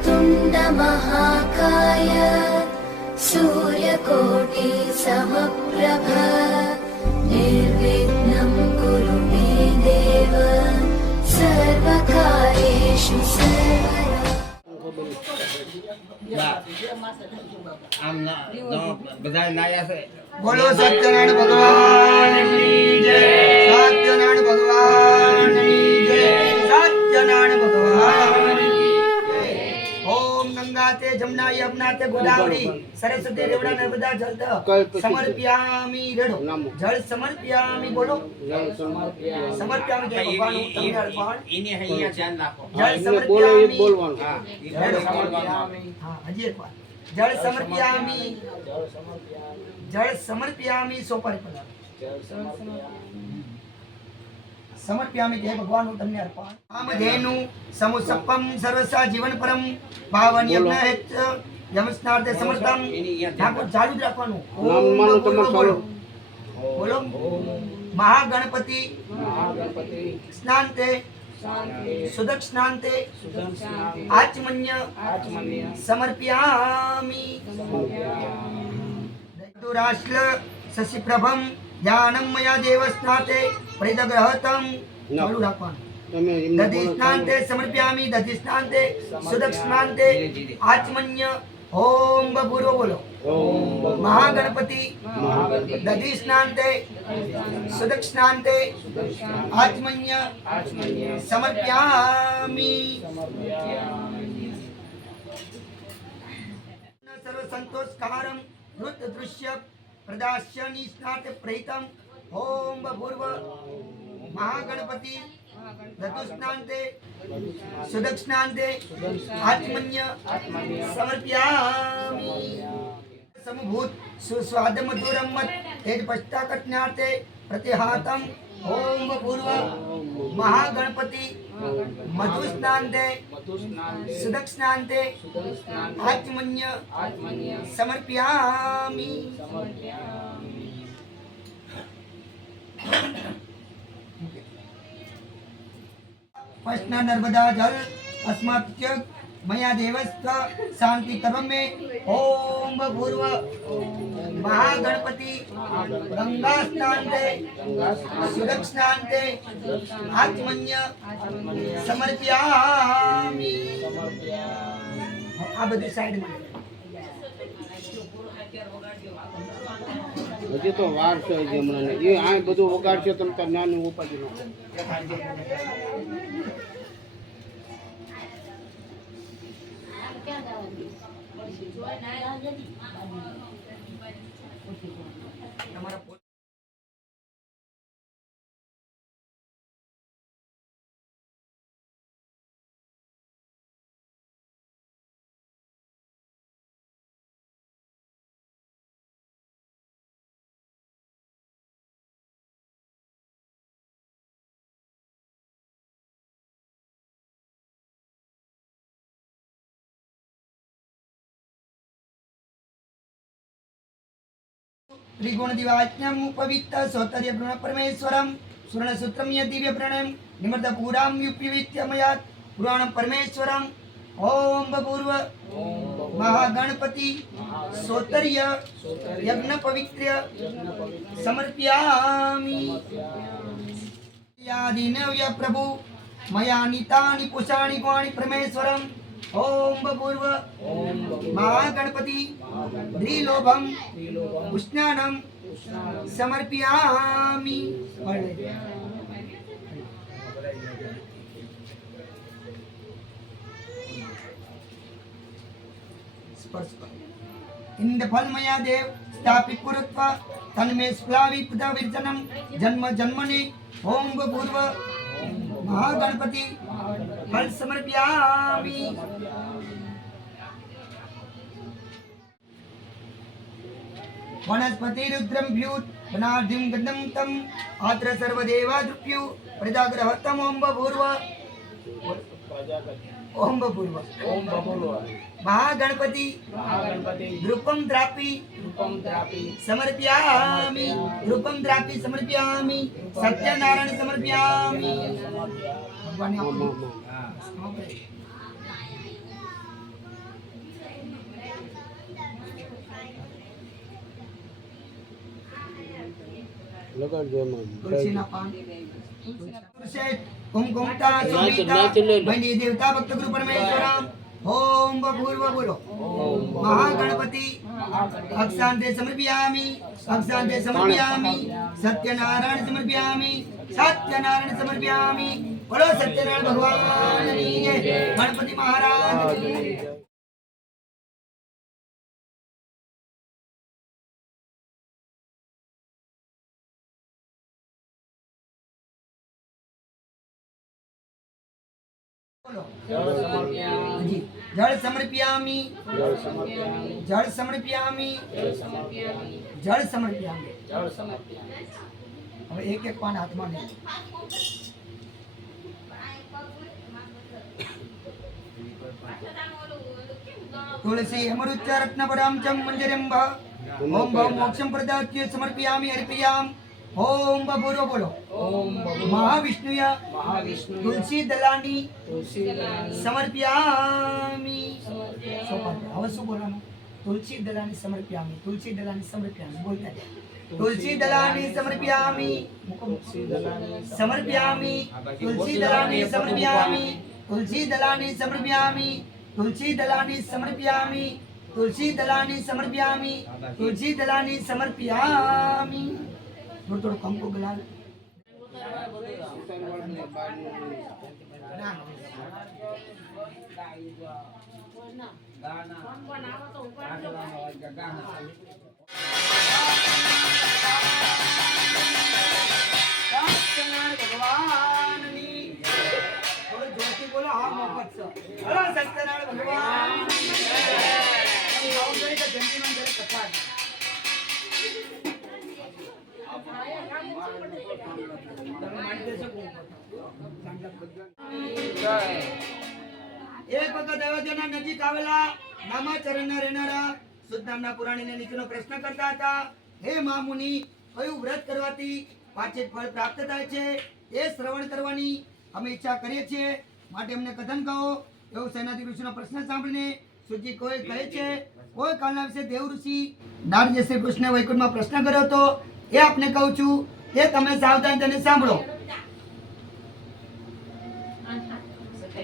वक्रतुण्ड महाकाय सूर्यकोटि समप्रभ निर्विघ्नं कुरु मे देव सर्वकार्येषु सर्वदा। बोलो सत्यनारायण भगवान की जय। सत्यनारायण भगवान की जय। सत्यनारायण भगवान की जय। ओम गंगाते जमुना यमुनाते गोदावरी सरस्वती रेवणा नर्मदा जल समर्पयामि। रेडो जल समर्पयामि। बोलो समर्पयामि के भगवान તમને અર્પણ इने અહીંયા ધ્યાન રાખો। જલ સમર્પયામિ બોલવાનું હા જલ સમર્પયામિ। હા હજી એક વાર જળ સમર્પયામિ। જળ સમર્પયામિ સોપારી પર સમર્પયામિ કે ભગવાન હું તમને અર્પણ। કામધેનુ સમુસપ્પમ સર્વસા જીવન પરમ પાવન યજ્ઞ હેત યમસ્નાર્થે સમર્થમ। ઠાકોર ચાલુ જ રાખવાનું। નામ માનો તમારું ચાલુ। બોલો મહાગણપતિ સ્નાનતે સુદક્ષ સ્નાનતે આચમન્ય સમર્પયામિ। દૈતુરાશ્લ શશિપ્રભમ જ્ઞાનમ મયા દેવ સ્નાતે પરિદગ્રહતમ। ચાલુ રાખવાનું। દધિ સ્નાનતે સમર્પયામિ। દધિ સ્નાનતે સુદક્ષ સ્નાનતે આચમન્ય ઓમ બપૂર્વ। બોલો महागणपति दधि स्नानते सुदक्ष स्नानते आचमन्य समर्पयामि। सर्व संतोषकारम वृत्त दृश्य प्रदास्यनि स्नाते प्रहितम ओम बपूर्व महागणपति दधि स्नानते सुदक्ष स्नानते आचमन्य समर्पयामि। समभूत सुस्वाद मधुरम मत तेज पश्चाकज्ञाते प्रतिहातम ओम पूर्व महागणपति मधु स्नानते सुदक्ष स्नानते आचमन्य समर्पयामि। प्रश्न नर्मदा जल अस्मात् मया देवस्व शांति कर्म में ओम पूर्व महागणपति गंगा स्नानते सुदक्ष स्नानते आचमन्य समर्पयामि। आ बधी साइड में હજી તો વાર છે હજી હમણાં એ આ બધું વગાડશે તમે તો નાનું ઉપાડી નાખો। त्रिगुण दिवाच्यम उपवित्त सौतर्य गुण परमेश्वरम सुवर्ण सूत्रम दिव्य प्रणयम निमृत पुराम युपवित्य मयात् पुराण परमेश्वरम ओम बपूर्व महागणपति सौतर्य यज्ञ पवित्र समर्पयामि। यादिनव्य प्रभु मया नीतानि पुषाणि गुणानि परमेश्वरम ओम बपूर्व महागणपति द्रिलोभम उष्णानम समर्पयामि। इंद फल मया देव स्थापित कुरुत्वा तन्मे स्प्लावि पुता विर्जनम जन्म जन्मने ओम बपूर्व महागणपति फल समर्पयामि। वनस्पति रुद्रम भ्यूत वनार्धिम गंधम तम आत्र सर्वदेवा द्रुप्यु प्रजाग्रहतम ओम बपूर्व महागणपति द्रुपम द्रापि समर्पयामि। द्रुपम द्रापि समर्पयामि। सत्यनारायण समर्पयामि। भगवान લગાડજો એમાં તુલસીના પાન कुमकुमता सुमिता बनी देवता भक्त गुरु परमेश्वरम ओम बभूर्व बोलो महागणपति अक्षांते समर्पयामि सत्यनारायण समर्पयामि बोलो सत्यनारायण भगवान की जय गणपति महाराज की जय। जी जल समर्पयामि હવે એક એક પાન હાથમાં લે तुलसी अमरुच्च रत्न परामचम मंजरंभ ओम भव मोक्षम प्रदात्य समर्पयामि अर्पयाम ओम बबूरो बोलो महाविष्णुया तुलसी दलानी समर्पयामि હવે શું બોલવાનું तुलसी दलानी समर्पयामि બોલતા तुलसी दलानी समर्पयामि तुलसी दलानी समर्पयामि थोड़ा कंकु गुलाल भगवान बोलो हाँ मोहब्बत से सत्यनारायण भगवान एक वखत अयोध्याના નજીક આવેલા નામાચરણના રહેનારા શુદ્ધ નામના પુરાણીને નીચેનો પ્રશ્ન કરતા હતા હે મહામુનિ કયું વ્રત કરવાથી પાંચે ફળ પ્રાપ્ત થાય છે એ શ્રવણ કરવાની અમે ઈચ્છા કરીએ છીએ માટે અમને કથન કહો એવો સેનાધિ ઋષિનો પ્રશ્ન સાંભળીને સુજી કોઈ કહે છે કોઈ કાળના વિશે દેવ ઋષિ નારદે શ્રી કૃષ્ણ વૈકુંઠમાં પ્રશ્ન કર્યો હતો એ આપને કહું છું એ તમે સાવધાન તેને સાંભળો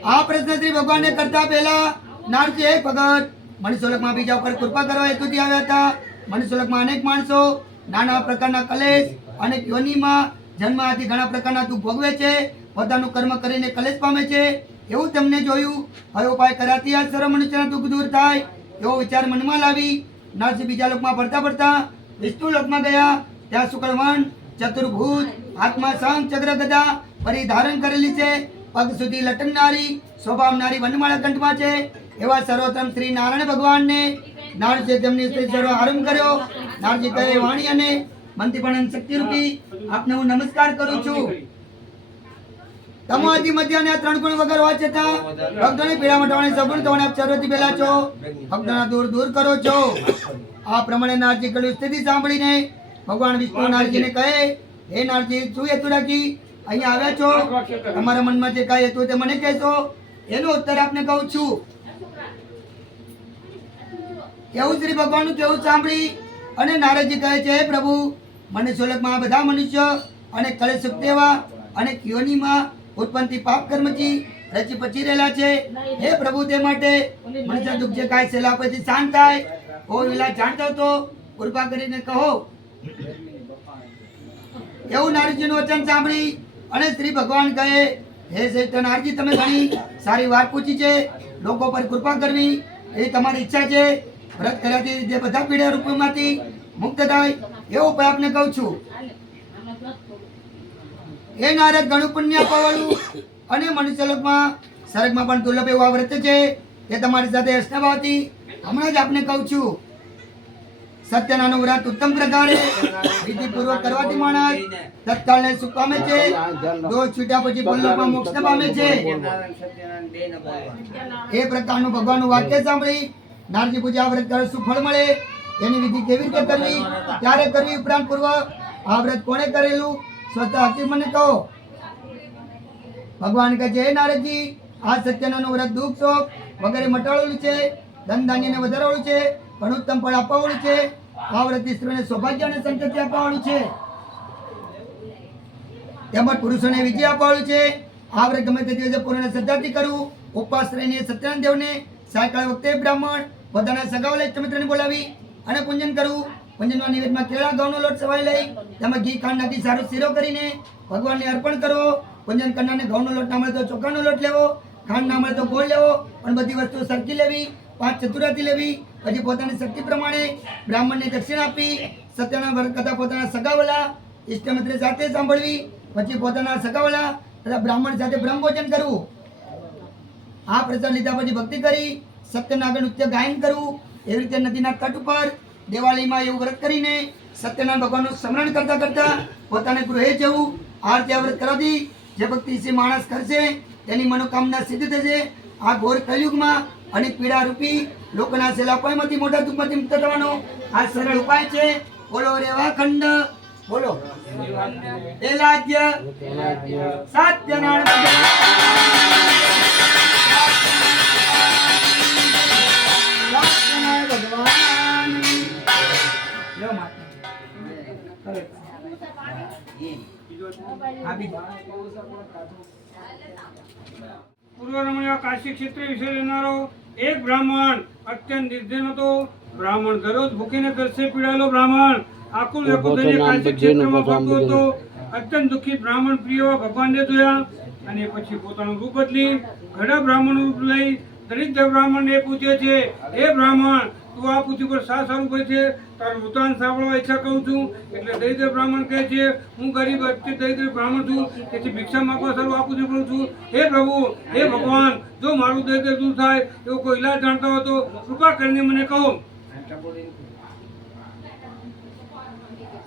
આ પ્રશ્ન શ્રી ભગવાનને કરતા પહેલા નારદજી એક વખત મનુષ્યલોકમાં બીજા ઉપર કૃપા કરવા હેતુથી આવ્યા હતા મનુષ્યલોકમાં અનેક માણસો નાના પ્રકારના કલેશ અને યોનિમાં જન્મથી ઘણા પ્રકારના દુઃખ ભોગવે છે પોતાનું કર્મ કરીને કલેશ પામે છે એવું તેમને જોયું હવે ઉપાય કરાતી આ સર્વ મનુષ્યના દુઃખ દૂર થાય એવો વિચાર મનમાં લાવી નારદજી બીજા લોકમાં ફરતા વિષ્ણુ લોકમાં ગયા ત્યાં શુક્રવન ચતુર્ભુજ હાથમાં શંખ ચક્ર ગદા પરિધારણ કરેલી છે પગ સુધી લટકનારી શોભાવનારી વનમાળા કંઠમાં છે એવા સર્વોત્તમ શ્રી નારાયણ ભગવાનને નારદજીએ તેમની સ્ત્રી સર્વ આરંભ કર્યો નારદજી કહે વાણી અને મંત્રીપણન શક્તિ રૂપી આપને હું નમસ્કાર કરું છું તમારી મધ્ય અને ત્રણ ગુણ વગર હોવા છતાં ભક્તોની પીડા મટાવવાની સગુણ તો આપ સર્વથી પહેલા છો ભક્તોના દૂર કરો છો આ પ્રમાણે નારદજી કહ્યું સ્થિતિ સાંભળીને ભગવાન વિષ્ણુ નારદજીને કહે હે નારદજી શું હેતુ રાખી અહીંયા આવ્યા છો તમારા મનમાં જે કાંઈ હેતુ તે મને કહેશો એનો ઉત્તર આપને કહું છું એવું શ્રી ભગવાનનું કેવું સાંભળી અને નારદજી કહે છે હે પ્રભુ મનુષ્યલોકમાં બધા મનુષ્ય અને કલેશ સુખ દેવા અને યોનિમાં ઉત્પન્નથી પાપ કર્મથી રચી પચી રહેલા છે હે પ્રભુ તે માટે મનુષ્ય દુઃખ જે કાંઈ સેલા પછી શાંત થાય ઓ વિલા જાણતો તો કૃપા કરીને કહો એવું નારદજીનું વચન સાંભળી અને શ્રી ભગવાન કહે હે શ્રેષ્ઠ નારદજી તમે ઘણી સારી વાત પૂછી છે લોકો પર કૃપા કરવી એ તમારી ઈચ્છા છે વ્રત કર્યાથી જે બધા પીડા રૂપમાંથી મુક્ત થાય એવો ઉપાય આપને કહું છું એ નારદ ઘણું પુણ્ય અપાવવાનું અને મનુષ્યલોકમાં સ્વર્ગમાં પણ દુર્લભ એવું આ વ્રત છે એ તમારી સાથે અષ્ટભાવથી હમણાં જ આપને કહું છું સત્યનાનું વ્રત ઉત્તમ પ્રકારે વિધિપૂર્વક કરવાથી માણસ તત્કાળને સુખ પામે છે દોષ છૂટ્યા પછી ભૂલોકમાં મોક્ષ પામે છે એ પ્રકારનું ભગવાનનું વાક્ય સાંભળી નારજી પૂજા વ્રત કરે શું ફળ મળે એની વિધિ કેવી રીતે કરવી ક્યારે કરવી ઉપરાંત પૂર્વ આ વ્રત કોણે કરેલું સ્વતઃ હકીકત મને કહો ભગવાન કહે છે હે નારદજી આ સત્યનાનું વ્રત દુઃખ શોક વગેરે મટાડેલું છે ધન ધાન્યને વધારવાનું છે પણ ઉત્તમ ફળ આપવાનું છે આ વ્રત સ્ત્રીઓને સૌભાગ્ય અને સંતતિ આપવાનું છે તેમજ પુરુષોને વિજય અપાવેલું છે. આ વ્રત ગમે તે દિવસે પૂર્ણ શ્રદ્ધાથી કરવું. ઉપવાસ રહીને સત્યનારાયણ દેવને સાયકાળ વખતે બ્રાહ્મણ પોતાના સગાવાલા ઇષ્ટમિત્રને બોલાવી અને પૂજન કરવું. પૂજનમાં નિવેદમાં કેળા ઘઉંનો લોટ સવાઈ લઈ તેમાં ઘી ખાંડ નાખી સારો શીરો કરીને ભગવાનને અર્પણ કરવો. પૂજન કરનારને ઘઉંનો લોટ ના મળે તો ચોખાનો લોટ લેવો, ખાંડ ના મળે તો ગોળ લેવો, પણ બધી વસ્તુ સરખી લેવી, 5 ચતુરાથી લેવી. પછી પોતાની શક્તિ પ્રમાણે બ્રાહ્મણને દક્ષિણા આપી સત્યનારાયણ વ્રત કથા પોતાના સગાવાલા ઇષ્ટમિત્ર સાથે સાંભળવી. પછી પોતાના સગાવાલા તથા બ્રાહ્મણ સાથે બ્રહ્મભોજન કરવું. આ પ્રસાદ લીધા પછી ભક્તિ કરી સત્યનારાયણ નૃત્ય ગાયન કરવું. એવી રીતે નદીના તટ ઉપર દિવાળીમાં એવું વ્રત કરીને સત્યનારાયણ ભગવાનનું સ્મરણ કરતા કરતા પોતાને ગૃહે જવું. આ રીતે આ વ્રત કરવાથી જે ભક્તિ માણસ કરશે તેની મનોકામના સિદ્ધ થશે. આ ઘોર કલયુગમાં અને પીડા રૂપી લોકોના છેલ્લા ઉપાયમાંથી મોટા દુઃખમાંથી મુક્ત થવાનો આ સરળ ઉપાય છે. બોલો રેવા ખંડ, બોલો એલાજ્ય સત્યનારાયણ ભગવાન. લો માતા પૂર્વરમણીય કાશી ક્ષેત્ર વિશે લેનારો એક બ્રાહ્મણ અત્યંત નિર્ધન હતો. બ્રાહ્મણ દરરોજ ભૂખીને તરસે પીડાયેલો બ્રાહ્મણ આકુલ વ્યાકુળ થઈને કાશી ક્ષેત્રમાં ફરતો હતો. અત્યંત દુઃખી બ્રાહ્મણ પ્રિય ભગવાનને જોયા અને પછી પોતાનું રૂપ બદલી ઘણા બ્રાહ્મણ રૂપ લઈ દરિદ્ર બ્રાહ્મણને પૂછે છે, હે બ્રાહ્મણ, તું આ પૃથ્વી પર શા સારું ભાઈ છે? તારું વૃત્તાંત સાંભળવા ઈચ્છા કરું છું. એટલે દરિદ્ર બ્રાહ્મણ કહે છે, હું ગરીબ અતિ દરિદ્ર બ્રાહ્મણ છું, તેથી ભિક્ષા માંગવા સારું આ પૃથ્વી પર છું. હે પ્રભુ, હે ભગવાન, જો મારું દરિદ્ર દૂર થાય એવો કોઈ ઇલાજ જાણતા હો તો કૃપા કરીને મને કહો.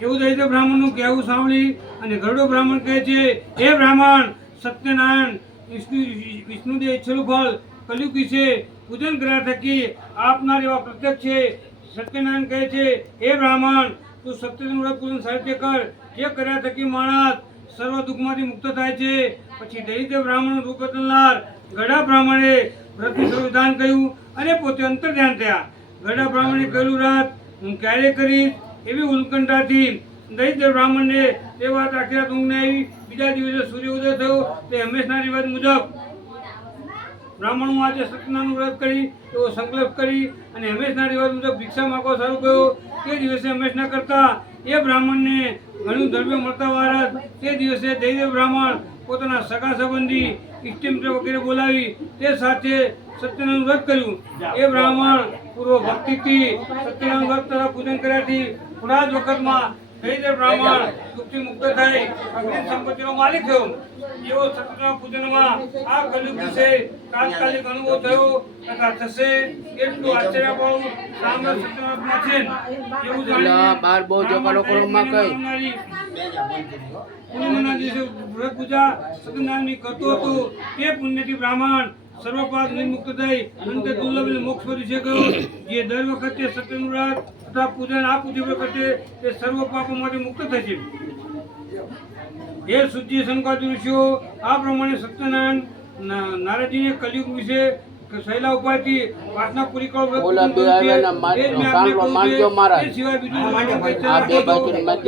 એવું દરિદ્ર બ્રાહ્મણનું કહેવું સાંભળી અને ગરુડ બ્રાહ્મણ કહે છે, હે બ્રાહ્મણ, સત્યનારાયણ વિષ્ણુદેવ ઈચ્છેલું ફળ કલયુગ વિશે પૂજન કર્યા થકી આપનાર એવા પ્રત્યક્ષ છે. સત્યનારાયણ કહે છે, હે બ્રાહ્મણ, તું સત્યનું વ્રત પૂજન સાહિત્ય કર, જે કર્યા થકી માણસ સર્વ દુઃખમાંથી મુક્ત થાય છે. પછી દરિદ્ર બ્રાહ્મણ રૂપ બદલનાર ગઢા બ્રાહ્મણે વ્રતનું સર્વ વિધાન કહ્યું અને પોતે અંતર ધ્યાન થયા. ગઢા બ્રાહ્મણે કહેલું વ્રત હું ક્યારે કરીશ એવી ઉત્કંઠાથી દરિદ્ર બ્રાહ્મણને તે વાત આખી રાત ઊંઘ નહીં આવી. બીજા દિવસે સૂર્ય ઉદય થયો. તે હંમેશના રિવાજ મુજબ બ્રાહ્મણ હું આજે સત્યનારાયણનું વ્રત કરી એવો સંકલ્પ કરી અને હંમેશના રિવાજ મુજબ ભિક્ષા માંગવા સારું ગયો. તે દિવસે હંમેશના કરતા એ બ્રાહ્મણને ઘણું દ્રવ્ય મળતા વારસ તે દિવસે દરિદ્ર બ્રાહ્મણ પોતાના સગા સંબંધી ઇષ્ટમિત્ર વગેરે બોલાવી તે સાથે સત્યનારાયણ વ્રત કર્યું. એ બ્રાહ્મણ પૂર્વ ભક્તિથી સત્યનારાયણ વ્રત તથા પૂજન કર્યાથી થોડા જ વખતમાં દરિદ્ર બ્રાહ્મણ દુઃખથી મુક્ત થઈ અગ્નિ સંપત્તિનો માલિક થયો. એવો સત્યનારાયણ પૂજનમાં આ કલયુગ વિશે તાત્કાલિક અનુભવ થયો તથા થશે એટલું આશ્ચર્યપાળું સામ્ય સત્યનારાયણમાં છે. એવું જાણીને બાર બહુ જગાડો કરવામાં કઈ પૂનમના દિવસે વ્રત પૂજા સત્યનારાયણની કરતો હતો. તે પુણ્યથી બ્રાહ્મણ સર્વપાપ મુક્ત થઈ અંતે દુર્લભ મોક્ષ પરી છે ગયો. જે દર વખતે સત્યનું વ્રત તથા પૂજન આ પૃથ્વી પર કરશે તે સર્વ પાપોમાંથી મુક્ત થશે. હે શુદ્ધિ શંકરાચાર્ય ઋષિઓ, આ પ્રમાણે સત્યનારાયણ નારદજીને કલયુગ વિશે સહેલા ઉપાયથી વાસના પૂરી કરો વ્રત પૂજન કર્યું છે. એ જ મેં આપને કહ્યું છે. એ સિવાય બીજું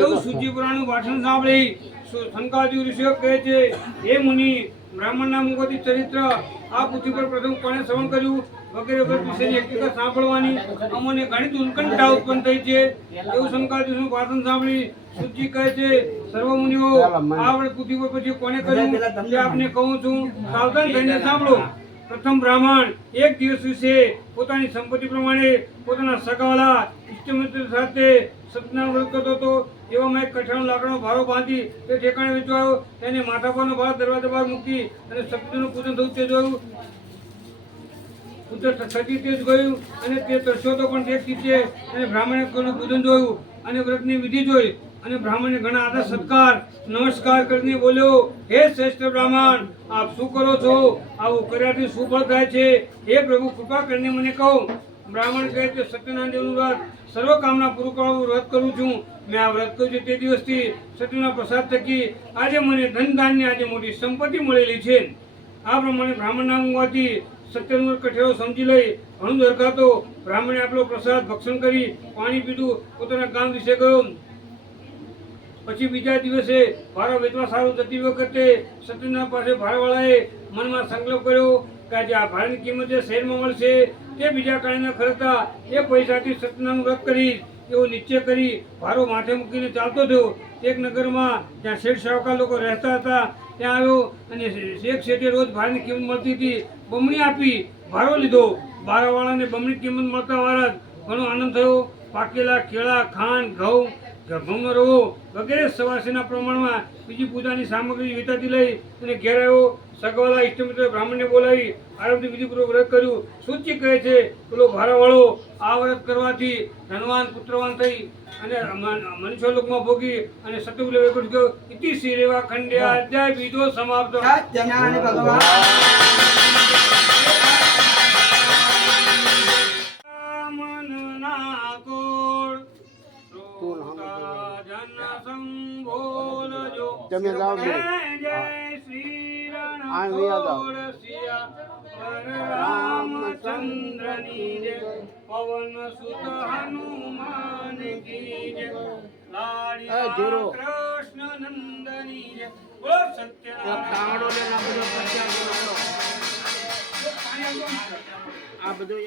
એવું શુદ્ધિ પુરાણનું ભાષણ સાંભળી શંકરાચાર્ય ઋષિઓ કહે છે, હે મુનિ, બ્રાહ્મણના મુખથી ચરિત્ર આ પૃથ્વી પર પ્રથમ કોણે શ્રવણ કર્યું વગેરે વ્રત વિશેની હકીકત સાંભળવાની અમને ઘણી ઉત્કંઠા ઉત્પન્ન થઈ છે. એવું શંકરાચાર્યનું ભાષણ સાંભળી શુદ્ધિ કહે છે, સર્વ મુનિઓ, આ વ્રત પૃથ્વી પર પછી કોને કર્યું તે આપને કહું છું, સાવધાન થઈને સાંભળો. પ્રથમ બ્રાહ્મણ એક દિવસ વિશે પોતાની સંપત્તિ પ્રમાણે પોતાના સગાવાલા ઇષ્ટમિત્ર સાથે સત્યનારાયણ વ્રત કરતો હતો. એવામાં એક કઠાનો લાકડાનો ભારો બાંધી તે ઠેકાણે વેચવાયો. તેને માથા પરનો ભાર દરવાજા બહાર મૂકી અને સત્યનું પૂજન થયું તે જોયું. પુત્ર થતી તે જ ગયું અને તે તરસ્યો તો પણ તે ચીતે અને બ્રાહ્મણે પૂજન જોયું અને વ્રતની વિધિ જોઈ અને બ્રાહ્મણને ઘણા આદર સત્કાર નમસ્કાર કરીને બોલ્યો, હે શ્રેષ્ઠ બ્રાહ્મણ, આપ શું કરો છો? આવું કર્યાથી શું ફળ થાય છે? હે પ્રભુ, કૃપા કરીને મને કહો. બ્રાહ્મણ કહે છે, સત્યનારાયણ દેવનું વ્રત સર્વ કામના પૂરું કરવાનું વ્રત કરું છું. મેં આ વ્રત કર્યું છે તે દિવસથી સત્યના પ્રસાદ થકી આજે મને ધન ધાન્ય આજે મોટી સંપત્તિ મળેલી છે. આ પ્રમાણે બ્રાહ્મણના ઊંઘવાથી સત્યનું કઠેરો સમજી લઈ ઘણું દરખાતો બ્રાહ્મણે આપેલો પ્રસાદ ભક્ષણ કરી પાણી પીધું પોતાના ગામ વિશે ગયો. પછી બીજા દિવસે ભારો વેચવા સારું જતી વખતે સત્યનારાયણ પાસે ભારાવાળાએ મનમાં સંકલ્પ કર્યો કે આજે આ ભાડાની કિંમત જે શહેરમાં મળશે તે બીજા કાંઈ ન ખર્ચતા એ પૈસાથી સત્યનારાયણનું વ્રત કરીશ એવો નિશ્ચય કરી ભારો માથે મૂકીને ચાલતો થયો. એક નગરમાં જ્યાં શેઠ શાહુકાર લોકો રહેતા હતા ત્યાં આવ્યો અને શેખ શેઠે રોજ ભાડાની કિંમત મળતી હતી બમણી આપી ભારો લીધો. ભારાવાળાને બમણી કિંમત મળતા વાર જ ઘણો આનંદ થયો. પાકેલા કેળા, ખાંડ, ઘઉંનો રવો વગેરે સવાસીના પ્રમાણમાં બીજી પૂજાની સામગ્રી વેચાતી લઈ અને ઘેર આવ્યો. સગવાલા ઇષ્ટમિત્ર બ્રાહ્મણને બોલાવી આરોગ્ય વિધિપૂર્વક વ્રત કર્યું. સૂચિ કહે છે પેલો ભારાવાળો આ વ્રત કરવાથી ધનવાન પુત્રવાન થઈ અને મનુષ્ય લોકમાં ભોગી અને સત્યકુલ વૈકુંઠ ગયો. ઇતિ શ્રી રેવા ખંડે અધ્યાય બીજો સમાપ્ત. સત્યનારાયણ ભગવાન તમે જાઓ છો. આ વિયા જાઓ. રામચંદ્રની જય, પવન સુત હનુમાન કી જય, લાડીલા કૃષ્ણ નંદની જય. બોલો સત્યનારાયણ. આ બધું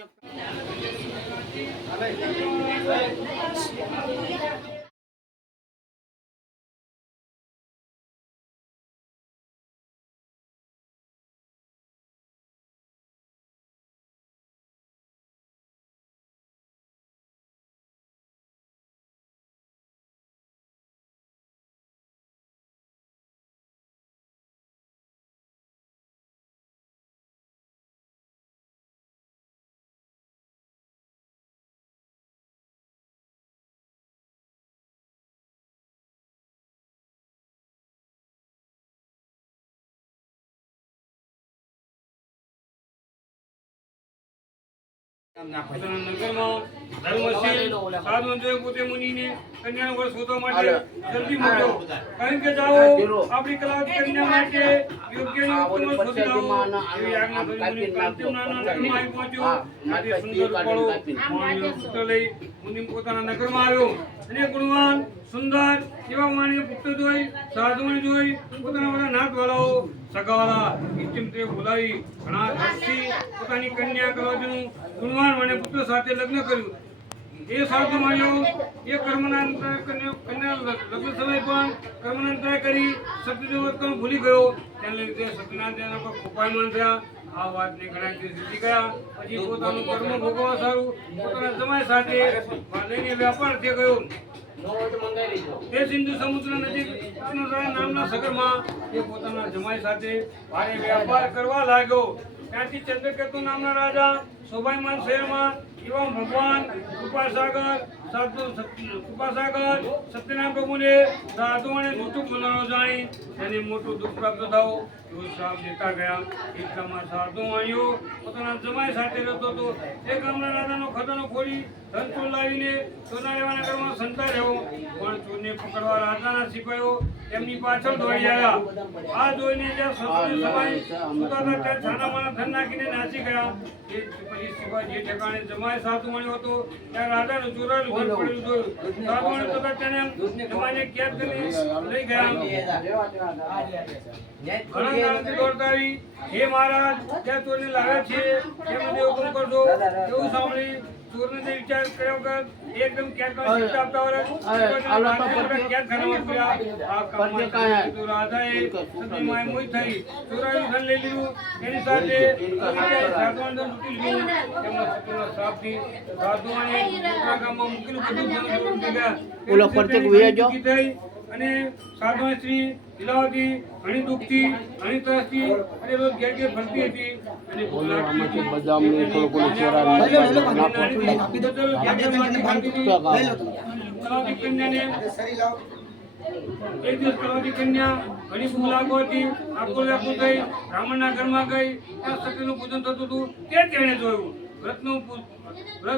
નગરમાં ધર્મશીલ સાધુ જોઈ પોતે મુનિને કન્યાનો વર શોધવા માટે જલ્દી મોકલો. કારણ કે જાઓ આપણી કલાવતી કન્યા માટે યોગ્ય ઉત્તમ શોધી લાવો. એવી આજ્ઞા કરી મુનિ કાંતિમના નગરમાં આવી પહોંચ્યો. આથી સુંદર રૂપાળો માણ્યો પુત્ર લઈ મુનિ પોતાના નગરમાં આવ્યો અને ગુણવાન સુંદર એવા માણ્ય પુત્ર જોઈ સાધુઓને જોઈ પોતાના બધા નાથવાળાઓ સગાવાલા ઇષ્ટમિત્રે બોલાવી ઘણા હર્ષથી પોતાની કન્યા કલાવતીનું ગુણવાન મને પુત્ર સાથે લગ્ન કર્યું. એ સાધુ માન્યો એ કર્મના કન્યા લગ્ન સમય પણ કર્મના કરી સત્યદેવ ભૂલી ગયો. તેને લીધે સત્યનારાયણ પર કોપાયમાન થયા. આ વાતને ઘણા જીતી ગયા. પછી પોતાનું કર્મ ભોગવવા સારું પોતાના જમાઈ સાથે લઈને વ્યાપાર થઈ ગયો. તે સિંધુ સમુદ્ર નજીક નામના સગરમાં એ પોતાના જમાઈ સાથે ભારે વ્યાપાર કરવા લાગ્યો. ત્યાંથી ચંદ્રકેતુ નામના રાજા શોભાયમાન શહેરમાં એવા ભગવાન કૃપાસાગર સત્યનારાયણ પ્રભુને સાધુઓને જૂઠું બોલવાનો જાણી તેને મોટું દુઃખ પ્રાપ્ત થયો. એવો શ્રાપ દેતા ગયા. એટલામાં સાધુ વાણિયો પોતાના જમાઈ સાથે રહેતો હતો. એ ગામના રાજાનો ખજાનો ખોલી ધન ચોર લાવીને ચોરના લેવાના ઘરમાં સંતા રહ્યો. પણ ચોરને પકડવા રાજાના સિપાહીઓ એમની પાછળ દોડી આવ્યા. આ જોઈને જ્યાં શત્રુની સભાઈ સુતા હતા ત્યાં છાનામાના ધન નાખીને નાસી ગયા. એ પછી સિપાહી જે ઠેકાણે જમાઈ સાધુ વાણ્યો હતો ત્યાં રાજાનું ચોરાયેલું ધન પડેલું જોયું. સાધુ વાણ્યો તથા તેને જમાઈને કેદ કરી લઈ ગયા. ઘણા કાળથી દોડતા આવી હે મહારાજ ત્યાં ચોરને લાવ્યા છે એમને હુકમ કરજો. એવું સાંભળી ચોરને જે વિચાર કર્યો કે એકદમ ક્યાંક આપતા રાજાએ સતી માય મોહિત થઈ ચોરાયું ધન લઈ લીધું. એની સાથે સાધુઓને લૂંટી લીધું. તેમના શત્રુના શ્રાપથી સાધુઓને ગામમાં મૂકેલું બધું ધન ગયા. ઓલો પ્રત્યેક વિયાજો અને સાધુઓની સ્ત્રી લીલાવતી ઘણી દુઃખથી ઘણી ત્રાસથી અને રોજ ઘેર ઘેર ફરતી હતી અને બદામને થોડું એક દિવસ કલાવતી કન્યા ઘણી ભૂખ લાગો હતી. આકુળ વ્યાકુળ થઈ બ્રાહ્મણના ઘરમાં ગઈ. ત્યાં સતીનું પૂજન થતું હતું તે તેણે જોયું. વ્રત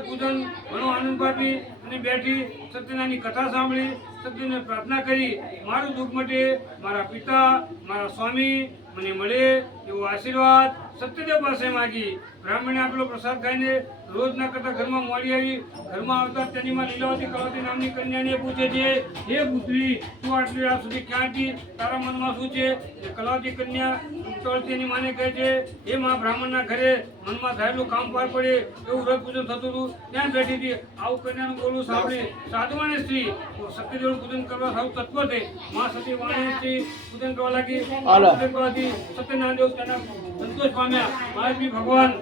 પૂજન ઘણો આનંદ પામી અને બેઠી સત્યનારાયણની કથા સાંભળી. સત્યને પ્રાર્થના કરી મારું દુઃખ મટે, મારા પિતા મારા સ્વામી મને મળે એવો આશીર્વાદ સત્યદેવ પાસે માગી. બ્રાહ્મણે આપેલો પ્રસાદ ખાઈને રોજ ના કરતા ઘરમાં મોડી આવી. ઘરમાં આવતા તેની માં લીલાવતી કલાવતી નામની કન્યાને પૂછે છે, હે પુત્રી, તું આટલી રાત સુધી ક્યાં હતી? તારા મનમાં શું છે? એ કલાવતી કન્યા ઉત્તરથી એની માને કહે છે, હે માં, બ્રાહ્મણના ઘરે મનમાં ધારેલું કામ પાર પડે એવું વ્રત પૂજન થતું હતું, ત્યાં બેઠી હતી. આવું કન્યાનું બોલવું સાંભળી સાધુવાણી સ્ત્રી સત્યદેવનું પૂજન કરવા સારું તત્વ થઈ. માં સતી વાણી સ્ત્રી પૂજન કરવા લાગી. પૂજન કરવાથી સત્યનારાયણ દેવ તેના સંતોષ પામ્યા. મહારાજ ભગવાન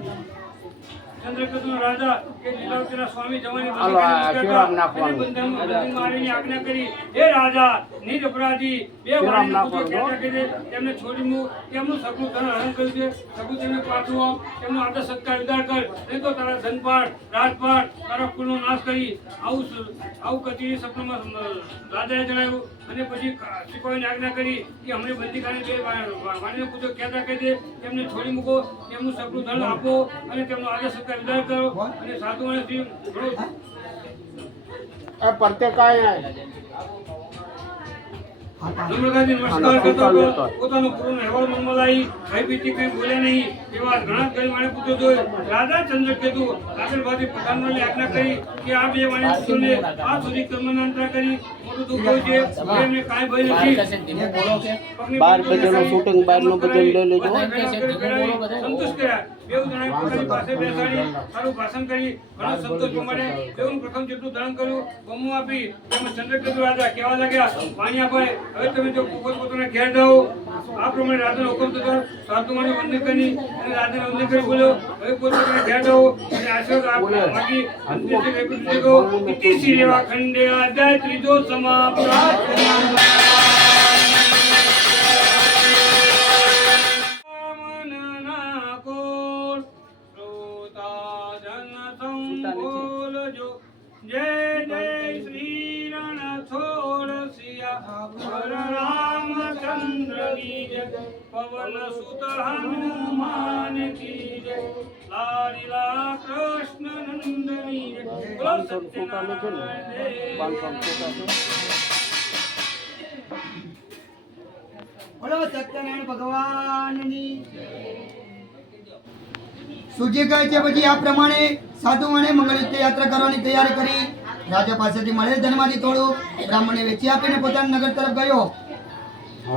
ચંદ્રકેતુના રાજા કે લીલાવતીના સ્વામી જવાની આજ્ઞા કરી, હે રાજા, નિજ અપરાધી બે વાણીને પૂછો કહેતા કે તેમને છોડી મૂક, તેમનું સગું તને હરણ કર્યું છે, સગું તેમને પાછું આપ, તેમનો આદર સત્કાર વિદાર કર, નહીં તો તારા ધનપાટ રાજપાટ તારા કુળનો નાશ કરી. આવું કચેરી સપનામાં રાજાએ જણાવ્યું. અને પછી સિપાહીને આજ્ઞા કરી કે અમને બંદીખાને બે વાણીને પૂછો કહેતા કે તેમને છોડી મૂકો, તેમનું સગું ધન આપો અને તેમનો આદર સત્કાર વિદાર કરો. અને સાધુઓને નમસ્કાર કરતા પોતાનો પૂર્ણ અહેવાલ મનમાં લાવી ભયભીતિ કઈ બોલ્યા નહીં. એવા ઘણા ગઈ વાણે પૂછ્યો જોઈ. રાજા ચંદ્રકેતુ આગળવાદી પ્રધાનમંત્રી આજ્ઞા કરી કે આ બે વાણે પૂછોને આ સુધી કર્મનાંતરા કરી મોટું દુઃખ થયું છે, એમને કાંઈ ભય નથી. બાર બજેનું શૂટિંગ બહારનું બધું લઈ લેજો. સંતોષ કર્યા. બેઉ જણાએ પોતાની પાસે બેસાડી સારું ભાષણ કરી ઘણો સંતોષ પામ્યા. બેઉનું પ્રથમ જેટલું ધારણ કર્યું બમો આપી તેમાં ચંદ્રકેતુ રાજા કહેવા લાગ્યા, વાણિયાભાઈ, હવે તમે જો પોતાના ઘેર જાઓ. આ પ્રમાણે રાજાનો હુકમ થતો સાધુઓને વંદન કરી અને રાજાને વંદન કરી બોલ્યો, હવે પોતાના ઘેર જાઓ અને આશીર્વાદ માગી ઇતિ શ્રી રેવા ખંડે અધ્યાય ત્રીજો સમાપ્ત. જય જય શ્રી રણછોડ સિયા રામચંદ્રની જય, પવન સુત હનુમાન કી જય, લાડીલા કૃષ્ણ નંદની જય. બોલો સત્યનારાયણ દેવ. બોલો સત્યનારાયણ ભગવાનની. સૂજી કહે છે પછી આ પ્રમાણે સાધુઓને મંગળયુક્ત યાત્રા કરવાની તૈયારી કરી. રાજા પાસેથી મળેલ ધનમાંથી થોડું બ્રાહ્મણને વેચી આપીને પોતાના નગર તરફ ગયો.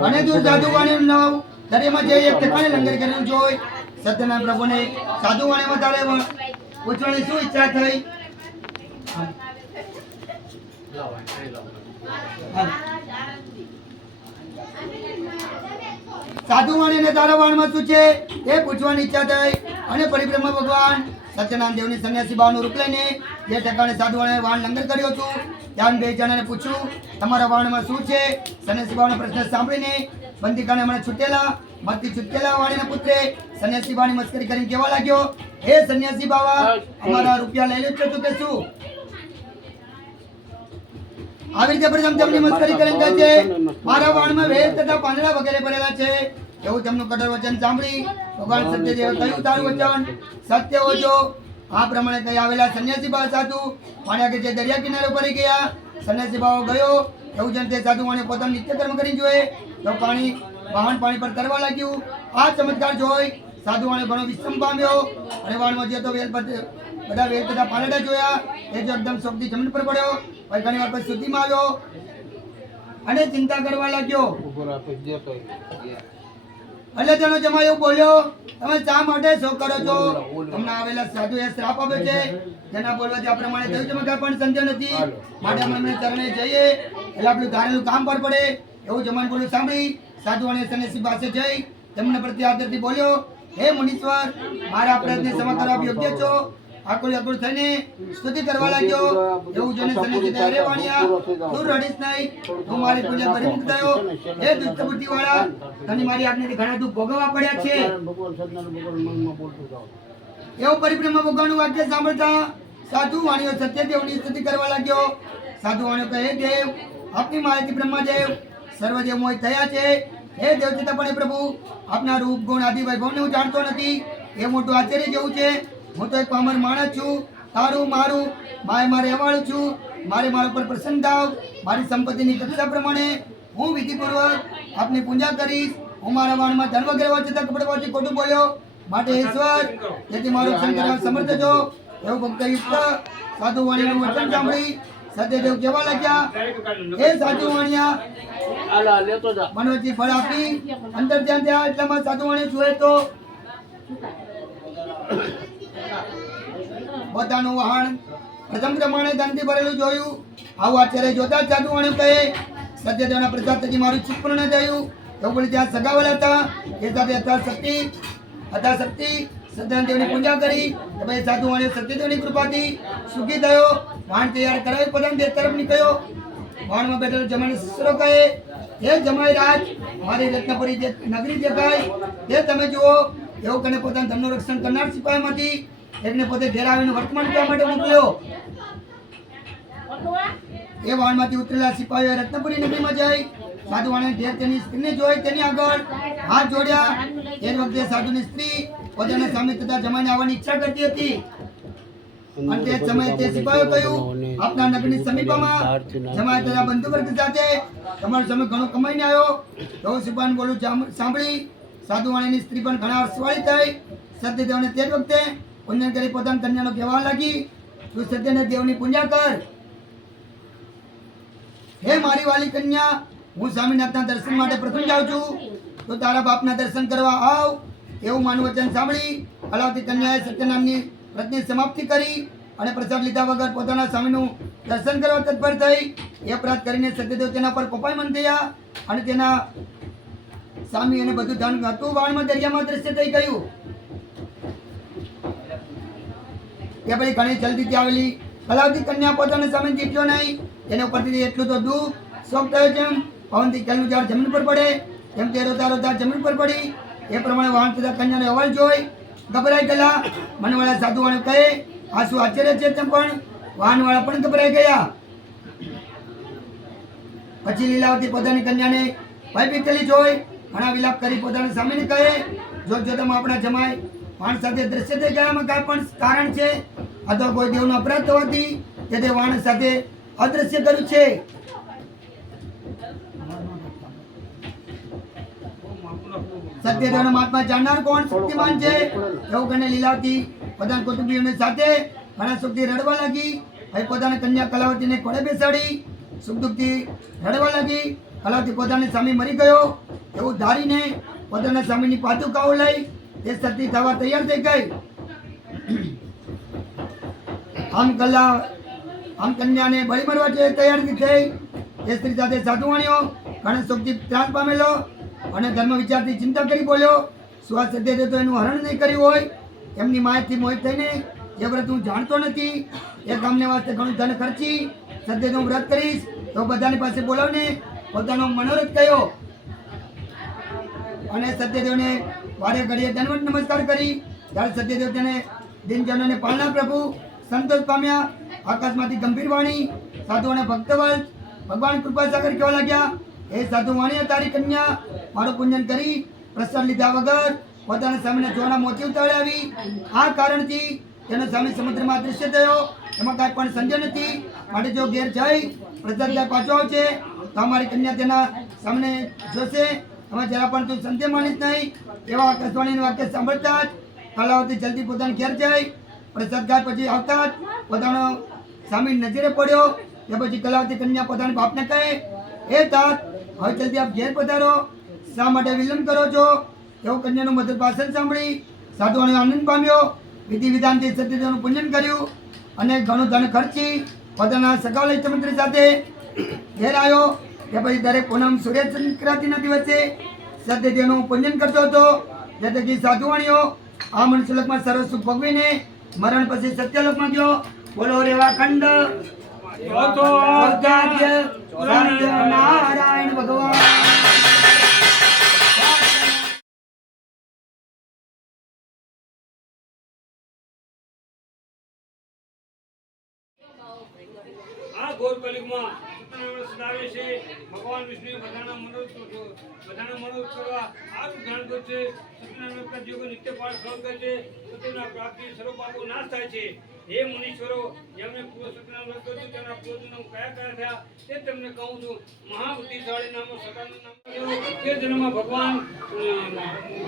અને દૂર સાધુવાણી દરિયામાં જઈ એક ઠેકાણે લંગર કર્યું જોઈ સત્યનારાયણ પ્રભુને સાધુવાણીમાં તારે પૂછવાની શું ઈચ્છા થઈ? સાધુવાણીને તારા વાણમાં શું છે એ પૂછવાની ઈચ્છા થઈ. અને પરિબ્રહ્મ ભગવાન સત્યનારાયણ દેવની સંન્યાસી ભાવનું રૂપ લઈને જે ઠેકાણે સાધુવાણે વાણ લંગર કર્યું હતું ત્યાં બે જણાને પૂછ્યું, તમારા વાણમાં શું છે? સંન્યાસી ભાવનો પ્રશ્ન સાંભળીને બંદીખાને હમણાં છૂટેલા મતથી છૂટેલા વાણીના પુત્રે સંન્યાસી ભાવની મસ્કરી કરીને કહેવા લાગ્યો, હે સંન્યાસી બાવા, અમારા રૂપિયા લઈ લીધું તું કે શું? આવી રીતે પ્રથમ તેમની મસ્કરી કરીને કહે છે, મારા વાણમાં વેલ તથા પાંદડા વગેરે ભરેલા છે. એવું તેમનું કઠોર વચન સાંભળી ભગવાન સત્યદેવે કહ્યું, તારું વચન સત્ય હોજો. આ પ્રમાણે કહી આવેલા સંન્યાસી ભાવ સાધુ પાણ્યા કે જે દરિયા કિનારે ઉપર ગયા. સંન્યાસી ભાવ ગયો એવું જણ તે સાધુ વાણે પોતાનું નિત્ય કર્મ કરી જોઈએ તો વાહન પાણી પર તરવા લાગ્યું. આ ચમત્કાર જોઈ સાધુ વાણે ઘણો વિસ્મય પામ્યો અને વાણમાં જે તો બધા વેલ તથા પાંદડા જોયા એ જો એકદમ શોકથી જમીન પર પડ્યો. પછી ઘણી વાર પછી શુદ્ધિમાં આવ્યો અને ચિંતા કરવા લાગ્યો. એટલે તેનો જમાઈ એવું બોલ્યો, તમે શા માટે શોક કરો છો? તમને આવેલા સાધુ એ શ્રાપ આપ્યો છે જેના બોલવાથી આ પ્રમાણે થયું છે, કાંઈ પણ સમજ્યો નથી. માટે અમે એમને ચરણે જઈએ એટલે આપણું ધારેલું કામ પર પડે. એવું જમાઈ બોલ્યું સાંભળી સાધુ અને સંન્યાસી પાસે જઈ તેમને પ્રત્યે આદરથી બોલ્યો, હે મુનીશ્વર, મારા પ્રયત્ન સમા કરવા યોગ્ય છો? આકુળ થઈને સ્તુતિ કરવા લાગ્યો. એવું જોઈને સંન્યાસી કહે, અરે વાણિયા, તું રડીશ નહીં, હું મારી પૂજા કરી મુક્ત થયો. હે દુષ્ટ બુદ્ધિ વાળા, તને મારી આજ્ઞાથી ઘણા દુઃખ ભોગવવા પડ્યા છે. એવું પરિબ્રહ્મ ભગવાનનું વાક્ય સાંભળતા સાધુ વાણીઓ સત્યદેવની સ્તુતિ કરવા લાગ્યો. સાધુ વાણીઓ કહે, હે દેવ, આપની માહિતી બ્રહ્મદેવ સર્વદેવ મોહિત થયા છે. હે દેવ છતાં પણ હે પ્રભુ, આપના રૂપ ગુણ આદિ વૈભવને હું જાણતો નથી. એ મોટું આશ્ચર્ય જેવું છે. હું તો એક પામર માણસ છું. તારું મારું મારે એવાળું છું. મારે મારા પર પ્રસન્ન થાવ. મારી સંપત્તિની કક્ષા પ્રમાણે હું વિધિપૂર્વક આપની પૂજા કરીશ. હું મારા વાણમાં ધન વગેરે વાંચતા કપડે વાંચી ખોટું બોલ્યો માટે ઈશ્વર જેથી મારું રક્ષણ કરવા સમર્થ છો એવું ભક્તયુક્ત સાધુ વાણીનું વચન સાંભળી સત્યદેવ કહેવા લાગ્યા એ સાધુ વાણિયા આલા લેતો જા મનોજી ફળ આપી અંતર ધ્યાન થયા એટલામાં સાધુ વાણી જોયે તો પોતાનું વાહન પ્રથમ પ્રમાણે ધનથી ભરેલું જોયું આવું આચાર્ય જોતા જ સાધુ વાણી કહે સત્યદેવના પ્રસાદ થકી મારું ચિત્ત પૂર્ણ થયું એવું બોલી ત્યાં સગાવેલા હતા એ સાથે યથાશક્તિ સત્યદેવની પૂજા કરી કે ભાઈ સાધુ વાણી સત્યદેવની કૃપાથી સુખી થયો વાહન તૈયાર કરાવી પોતાની દેશ તરફ નીકળ્યો વાહનમાં બેઠેલો જમાઈ શિષ્યો કહે હે જમાઈ રાજ મારી રત્નપુરી જે નગરી દેખાય તે તમે જુઓ એવું કને પોતાના ધનનું રક્ષણ કરનાર સિપાહીમાંથી એકને પોતે ઘેર આવીને વર્તમાન કરવા માટે મોકલ્યો એ વાહનમાંથી ઉતરેલા સિપાહીઓ રત્નપુરી નગરીમાં જઈ સાધુ વાણે ઘેર તેની સ્ત્રીને જોઈ તેની આગળ હાથ જોડ્યા એ વખતે સાધુની સ્ત્રી પોતાના સામે તથા જમાઈને આવવાની ઈચ્છા કરતી હતી અને તે સમયે તે સિપાહીઓ કહ્યું આપના નગરની સમીપમાં જમાઈ તથા બંધુ વર્ગ સાથે તમારો સમય ઘણો કમાઈને આવ્યો તો સિપાહીને બોલું સાંભળી સાધુ વાણીની સ્ત્રી પણ ઘણા હર્ષવાળી થઈ સત્યદેવને તે જ વખતે પુણ્ય કરી પોતાની કન્યાનો કહેવા લાગી તું સત્યને દેવની પૂજા કર હે મારી વાલી કન્યા હું સ્વામિનાથના દર્શન માટે પ્રથમ જાઉં છું તો તારા બાપના દર્શન કરવા આવ એવું માનું વચન સાંભળી અલાવતી કન્યાએ સત્યનામની વ્રતની સમાપ્તિ કરી અને પ્રસાદ લીધા વગર પોતાના સ્વામીનું દર્શન કરવા તત્પર થઈ એ અપરાધ કરીને સત્યદેવ તેના પર કોપાયમાન થયા અને તેના સ્વામી અને બધું ધન હતું વાણમાં દરિયામાં દ્રશ્ય થઈ ગયું એ પછી ઘણી જલ્દીથી આવેલી કલાવતી કન્યા પોતાના સામે જીત્યો નહીં એને ઉપરથી એટલું તો દુઃખ શોક થયો જેમ પવનથી કેલનું ઝાડ જમીન પર પડે એમ તે રોતા રોતા જમીન પર પડી એ પ્રમાણે વાહન થતા કન્યાનો અવાજ જોઈ ગભરાઈ ગયેલા મનવાળા સાધુવાને કહે આ શું આશ્ચર્ય છે તેમ પણ વાહનવાળા પણ ગભરાઈ ગયા પછી લીલાવતી પોતાની કન્યાને ભયભીતેલી જોઈ ઘણા વિલાપ કરી પોતાના સામીને કહે જોતજોતામાં આપણા જમાઈ વાણ સાથે દ્રશ્ય થઈ ગયામાં કાંઈ પણ કારણ છે અથવા કોઈ દેવનો અપરાધ થવાથી તે વાણ સાથે અદ્રશ્ય કર્યું છે સત્યદેવના મહાત્મા જાણનાર કોણ શક્તિમાન છે એવું કહીને લીલાવતી પોતાના કુટુંબીઓની સાથે ઘણા સુખથી રડવા લાગી હવે પોતાના કન્યા કલાવતીને ખોળે બેસાડી સુખ દુઃખથી રડવા લાગી કલાવતી પોતાની સ્વામી મરી ગયો એવું ધારીને પોતાના સ્વામીની પાદુકાઓ લઈ તે સતી થવા તૈયાર થઈ ગઈ આમ કન્યાને બળી મરવા તૈયાર થઈ એ સ્ત્રી સાથે સાધુવાણીઓ ઘણા સુખથી ત્રાસ પામેલો અને ધર્મ વિચારથી ચિંતા કરી બોલ્યો શું આ સત્યદેવ તો એનું હરણ નહીં કર્યું હોય એમની માયાથી મોહિત થઈને એ વ્રત હું જાણતો નથી એ કામને વાસ્તે ઘણું ધન ખર્ચી સત્યદેવ વ્રત કરીશ તો બધાની પાસે બોલાવીને પોતાનો મનોરથ કહ્યો અને સત્યદેવને વારે ઘડીએ દંડવત નમસ્કાર કરી ત્યારે સત્યદેવ તેને દિનજનોને પાલના પ્રભુ સંતોષ પામ્યા આકાશમાંથી ગંભીર વાણી સાધુ અને ભક્તવલ ભગવાન કૃપાસાગર કહેવા લાગ્યા એ સાધુ વાણી તારી કન્યા મારું પૂજન કરી પ્રસાદ લીધા વગર પોતાના સ્વામીને જોવાના મોતી ઉતાળી આવી આ કારણથી તેનો સ્વામી સમુદ્રમાં દૃશ્ય થયો એમાં કાંઈ પણ સંજય નથી માટે જો ઘેર જઈ પ્રસાદ પાછો આવશે તો અમારી કન્યા તેના સામે જોશે એમાં જરા પણ તું સંદેહ માનીશ નહીં એવા આકાશવાણીનું વાક્ય સાંભળતા જ કલાવતી જલ્દી પોતાના ઘેર જઈ પ્રસાદ ગાય પછી આવતા જ પોતાનો સ્વામી નજરે પડ્યો એ પછી કલાવતી કન્યા પોતાના બાપને કહે એ તાત હવે જલ્દી આપ ઘેર પધારો શા માટે વિલંબ કરો છો એવું કન્યાનું મધુર ભાષણ સાંભળી સાધુઓને આનંદ પામ્યો વિધિ વિધાનથી સત્યદેવનું પૂજન કર્યું અને ઘણું ધન ખર્ચી પોતાના સગાવલય મંત્રી સાથે ઘેર આવ્યો કે પછી દરેક પૂનમ સૂર્ય સંક્રાંતિના દિવસે સત્યદેવનું પૂજન કરતો હતો જેથી કે સાધુવાણીઓ આ મનુષ્યલોકમાં સર્વ સુખ ભોગવીને મરણ પછી સત્યલોકમાં ગયો બોલો રેવા ખંડ નારાયણ ભગવાન આ ઘોર કલિયુગમાં સત્યનારાયણ સદાવે છે. ભગવાન વિષ્ણુએ બધાના મનોરથ કરવા આનું ધ્યાન કર્યું છે. સત્યનારાયણ વ્રતના જે કોઈ નિત્ય પાઠ શ્રવણ કરે છે તો તેમના પ્રાપ્તિ સર્વ પાપો નાશ થાય છે. હે મુનીશ્વરો, જેમને પૂર્વ સત્યનારાયણ વ્રત કર્યું તેના પૂર્વજન્મ કયા થયા તે તમને કહું છું. મહાબુદ્ધિશાળી નામો સદાનંદ નામ તે જન્મમાં ભગવાન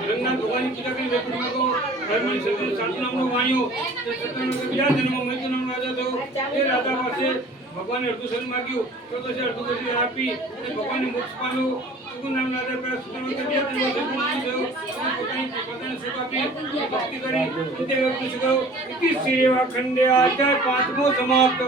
રંગનાથ ભગવાનની પૂજા કરી વેપારી હતો. ધર્મની સત્ય સાચું નામનો વાણ્યો તે સત્યનારાયણ બીજા જન્મમાં મૈત્ર નામનો રાજા થયો. તે રાજા પાસે ભગવાને અડધું શરીર માગ્યું તો પછી અડધું શરીર આપી અને ભગવાનને મોક્ષ પામ્યો. સુગુણ નામના રાજા પાસે સત્યનારાયણ બીજા જન્મમાં થયો અને પોતાને સુખ આપી ભક્તિ કરી અંતે વ્યક્તિ સુખ ઇતિ સેવા ખંડે આચાર પાંચમો સમાપ્ત.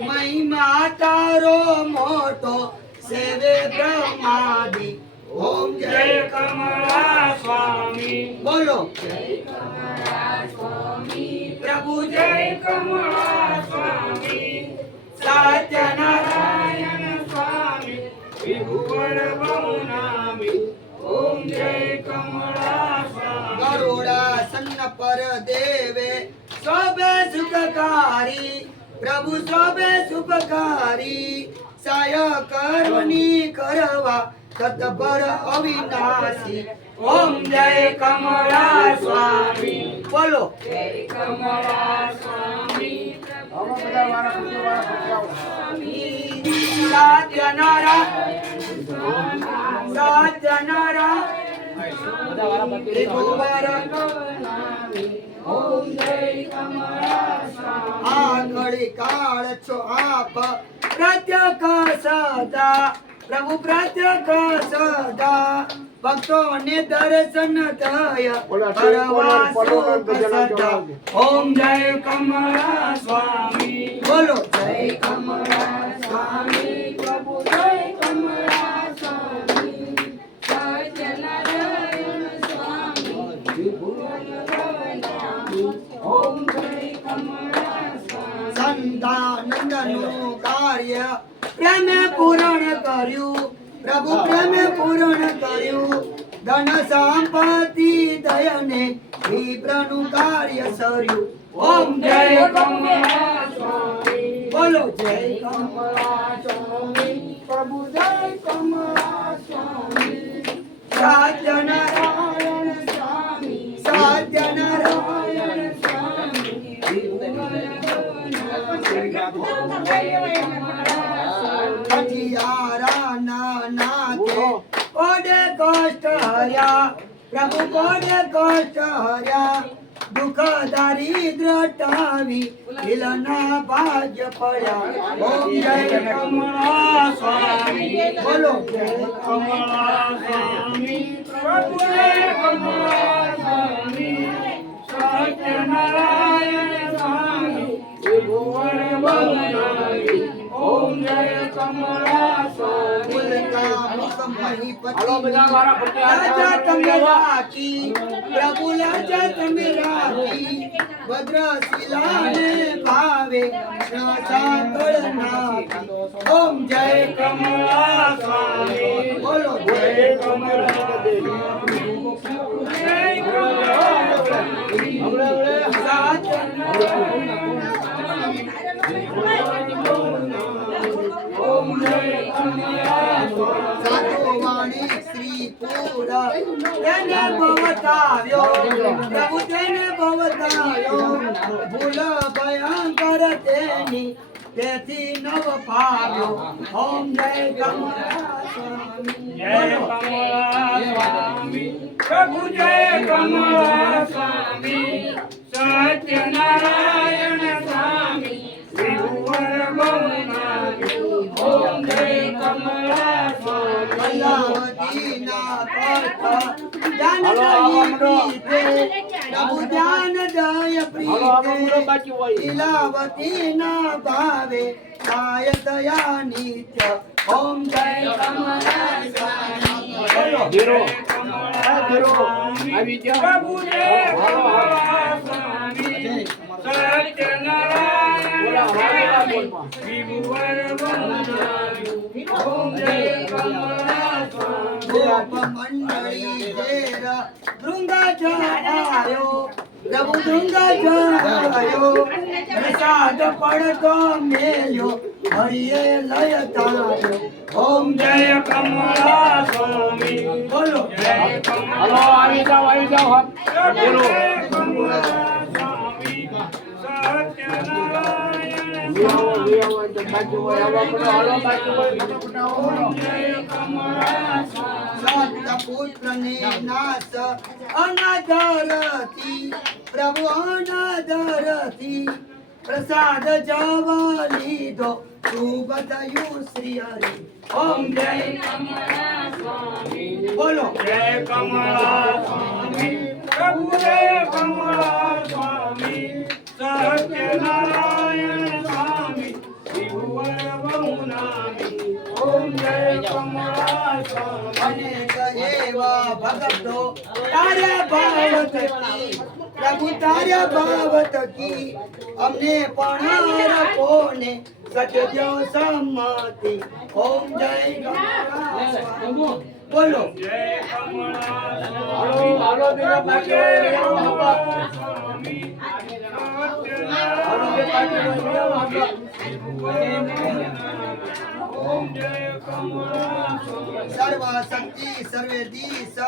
महिमा तारो मोटो सेवे ब्रह्मादि. ओम जय कमला स्वामी बोलो. प्रभु जय कमला स्वामी. सत्यनारायण स्वामी विभुवर बहुनामी. ओम जय कमला स्वामी. गरुड़ासन पर देवे सोबे सुखकारी. प्रभु सोबे सुखकारी. साय कर्मनी करवा तत्पर अविनाशी. ओम जय कमला स्वामी बोलो. जय कमला स्वामी. आंगड़ी काल छो आप प्रत्यक्ष सदा. प्रभु प्रत्यक्ष सदा. भक्तों ने दर्शन दया करवा सुख सदा. ओम जय कमला स्वामी बोलो. जय कमला स्वामी. प्रभु जय कमला स्वामी. सत्यनारायण स्वामी विभुवन बहुनामी. ओम जय कमला स्वामी. संतानंदनु कार्य प्रेम पूर्ण કર્યું. પ્રભુ પ્રેમ પૂર્ણ કર્યું. ધન સંપત્તિ દયને વિપ્રનું કાર્ય સર્યું. ઓમ જય કમલા સ્વામી. બોલો. જય કમલા સ્વામી. પ્રભુ જય કમલા સ્વામી. સત્યનારાયણ સ્વામી. સત્યનારાયણ સ્વામી. હઠિયારા ના નાથે કોડે કષ્ટ હર્યા. પ્રભુ કોડે કષ્ટ હર્યા. દુઃખ દારિદ્ર ટાવી લીલાના ભાગ્ય પડ્યા ઓમ જય કમળા સ્વામી બોલો કમળા સ્વામી પ્રભુ જય કમળા સ્વામી સત્યનારાયણ સ્વામી ત્રિભુવન ભવનારી ઓમ જય કમળા સ્વામી રાજા તમે રાખી પ્રભુ રાજા તમે રાખી ભદ્રશિલાને ભાવે સાંકળ નાખી ઓમ જય કમળા સ્વામી બોલો જય કમળા સ્વામી જય કમળા ઓમ જય કમળા સાધુ વાણી શ્રી પુરા તેને બતાવ્યો પ્રભુ તેને બતાવ્યો ભૂલ ભયંકર તેની તેથી નવ પાવ્યો ઓમ જય કમળા સ્વામી જય કમળા સ્વામી પ્રભુ જય કમળા સ્વામી સત્યનારાયણ સ્વામી ત્રિભુવન ભવનારી ઓમ જય કમળા સ્વામી અલ્લાહદીના કથા જાન પ્રીતે પ્રભુ જાન દય પ્રીતે લીલાવતીના ભાવે કાય દયા નિત્ય ઓમ જય કમળા સ્વામી ધીરો આવી જાઓ પ્રભુ જય કમળા સ્વામી સત્યનારાયણ ત્રિભુવન ભવનારી ઓમ જય કમળા સ્વામી ગોપ મંડળી ઘેર ભૃંગા જવાયો પ્રભુ ભૃંગા જવાયો પ્રસાદ પડતો મેલ્યો હરિએ લય તાર્યો ઓમ જય કમળા સ્વામી બોલો જય હાલો આવી જાઓ પ્રભુ જય કમળા સ્વામી સત્યનારાયણ સતપુત્ર ને નાશ અનાદરથી પ્રભુ અનાદરથી પ્રસાદ જવ લીધો શુભ થયું શ્રી હરિ ઓમ જય કમળા સ્વામી બોલો જય કમળા સ્વામી પ્રભુ જય કમળા સ્વામી સત્યનારાયણ સ્વામી ત્રિભુવન ભવનારી ઓમ જય કમળા સ્વામી અનેક એવા ભગતો તારા ભાવ થકી પ્રભુ તારા ભાવ થકી અમને પણ કોને સજજો સંમતિ ઓમ જય કમળા સ્વામી બોલો જય કમળા હાલો હાલો બીજા પાછળ સ્વામી ઓમ જય કમળા સર્વ શક્તિ સર્વે દિશ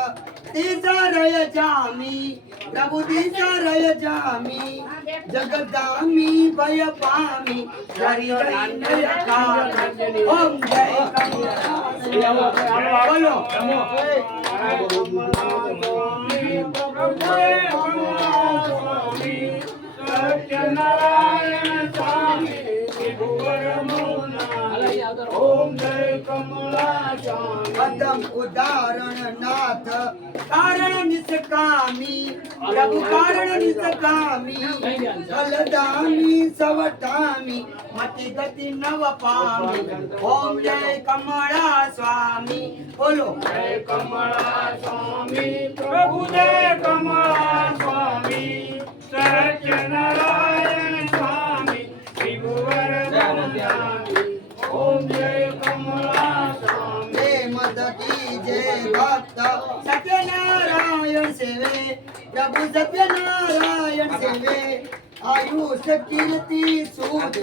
દિશરય જામી પ્રભુ દિશરય જામી જગદામી ભય પામી હરિ હરિ નય કામી ઓમ જય કમળા બોલો સત્યનારાયણ સ્વામી ત્રિભુવન ભવનારી ઓમ જય કમળા સ્વામી પદમ ઉદાહરણ નાથ કારણ નિષ્કામી પ્રભુ કારણ નિષ્કામી ફલદામી સવટામી મતિ ગતિ નવ પામી ઓમ જય કમળા સ્વામી બોલો જય કમળા સ્વામી પ્રભુ જય કમળા સ્વામી સત્યનારાયણ સ્વામી ત્રિભુવન ભવનારી ઓમ જય કમળા સ્વામી પ્રેમ દકી જય ભક્ત સત્યનારાયણ સેવે પ્રભુ સત્યનારાયણ સેવે આયુષ કીર્તિ સુત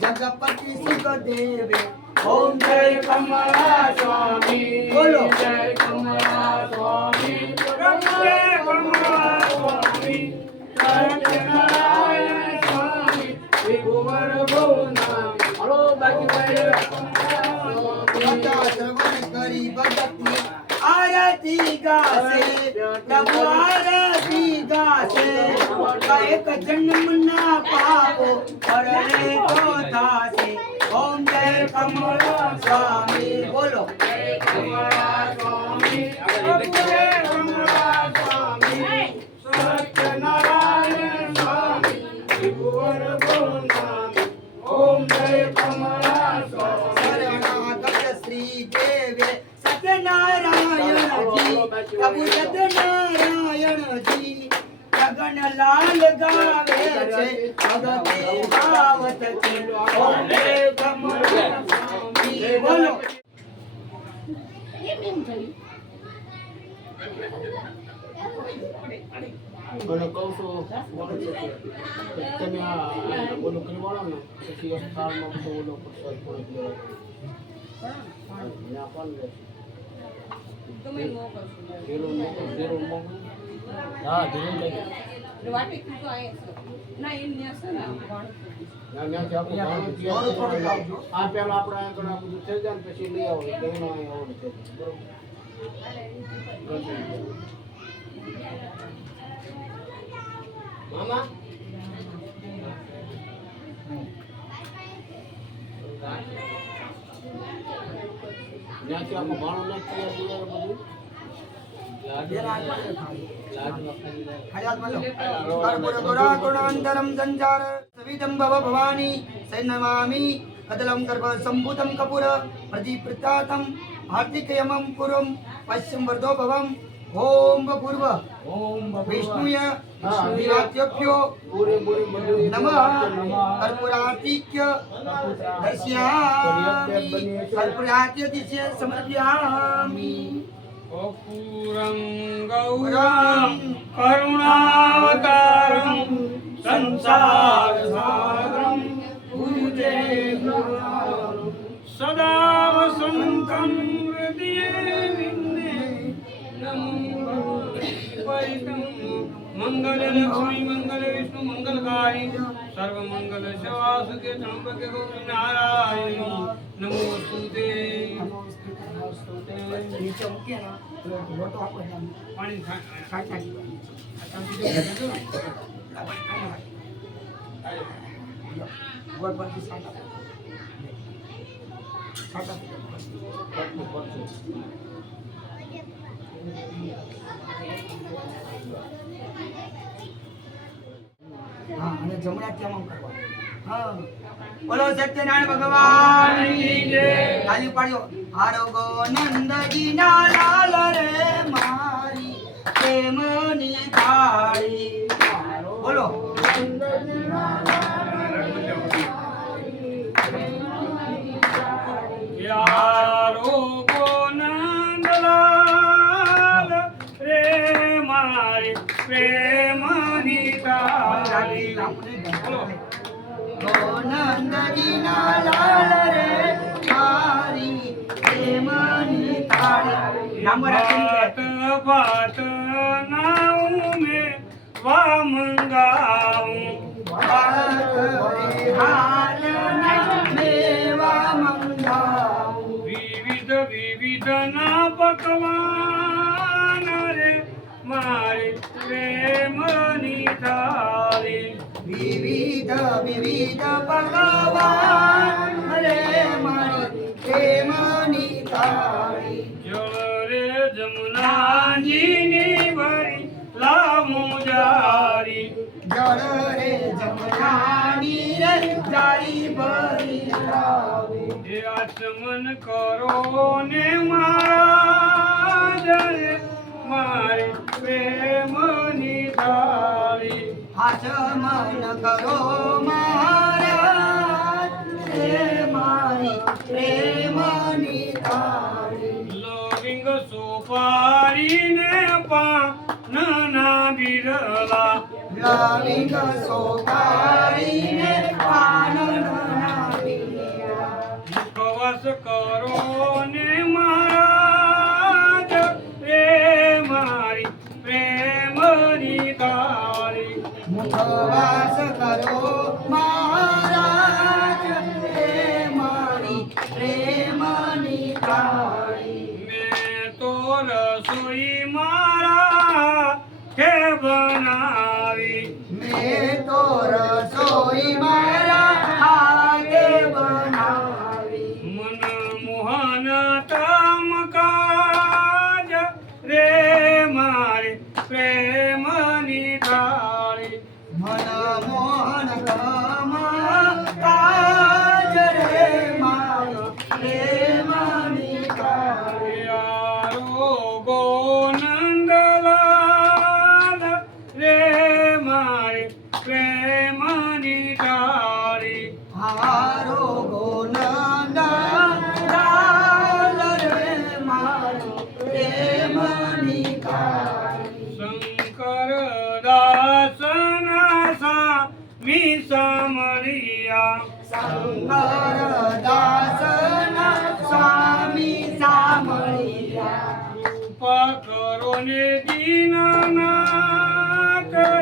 જગપતિ સુખ દેવે ઓમ જય કમળા સ્વામી બોલો જય કમળા સ્વામી પ્રભુ જય કમળા સ્વામી સત્યનારાયણ સ્વામી ત્રિભુવન ભવનારી હાલો બાકી બધા શ્રવણ કરી ભક્તિ આરતી ગાશે પ્રભુ આરતી ગાશે એક જન્મના પાપો પરણે તો થાશે ઓમ જય કમળા સ્વામી બોલો શરણાગત શ્રી દેવે સત્યનારાયણજી પ્રભુ સત્યનારાયણજી ગગન લાલ ગાવે છે ભગતે ભાવત છે ઓમ જય કમળા સ્વામી બોલો મને કહું છું તમે આ બોલું કરવાળો ને પછી સ્થાનમાં બધો ઓલો પ્રસાદ પણ હા ધીરું લઈ આ પેલા આપણે આગળ આ બધું થઈ જાય ને પછી લઈ આવો એટલે એનો અહીં આવવાનું છે બરોબર મામા ત્યાંથી આખું ભાણું નાખી બધું कर्पूरगुणागुणान्तरं सञ्चार सवितं भव भवानी सन्नमामि कदलं गर्भ सम्भूतं कपूर प्रतिप्रतातं हार्दिकयमं पुरं पश्यं वर्धो भवम् ओम पूर्व विष्णुय दिवात्यभ्यो नमः कर्पूरातिक्य दर्शयामि कर्पूरात्य दिश्य समर्पयामि कपूरं गौरं करुणावतारं संसारसागरं भुजे सदा वसन्तं हृदये विन्दे नमो परितं मंगललक्ष्मी मंगल विष्णु मंगलकारी सर्वमंगल शिवासुके त्र्यंबके गौरी नारायणी नमोस्तुते पाणी અને જમણા ત્યાં કરવા હા બોલો સત્યનારાયણ ભગવાન કી જય તાલી પાડ્યો આરોગો નંદજી ના લાલ રે મારી પ્રેમની થાળી બોલો यारो को नंदलाल रे मारी प्रेमनी ताली નંદજી ના લાલ રે મારી પ્રેમની થાળી નામ રાખીને बात नाऊ में वा मंगाऊं વાત રે હાલ ના મેવા મંગાવું विविध विविध ना पकवान रे मारे प्रेमनी थाली વિવિધ વિવિધ ભગવાન રે મારી પ્રેમની થાળી जल रे जमुना जी भरी लामू जारी જળ રે જમનાની રે જારી ભરી લાવી हे आचमन करो ने महाराज रे मारे प्रेमनी थाली આચમન કરો મહારાજ રે મારી પ્રેમની થાળી लविंग सोपारी ने पान ना बिरला લવિંગ સોપારીને પાન નાખીયા મુખવાસ કરો ને મહારાજ રે મારી પ્રેમની થાળી મુખવાસ કરો મહારાજ હે મારી પ્રેમની થાળી મેં તો રસોઈ મારા કે બનાવી મેં તો રસોઈ મારા હાથે બનાવી. મન મોહન તમ કાજ રે મારે પ્રેમની થાળી. મન મોહન તમ કાજ રે મારો પ્રેમની થાળી. આરોગો નંદલાલ રે મારે પ્રેમની થાળી. હારો ગોનંદ લાલ રે મારો પ્રેમની થાળી. શંકર દાસના સ્વામી સામળિયા. શંકર દાસના સ્વામી સામળિયા. કૃપા કરો ને દીનનાથ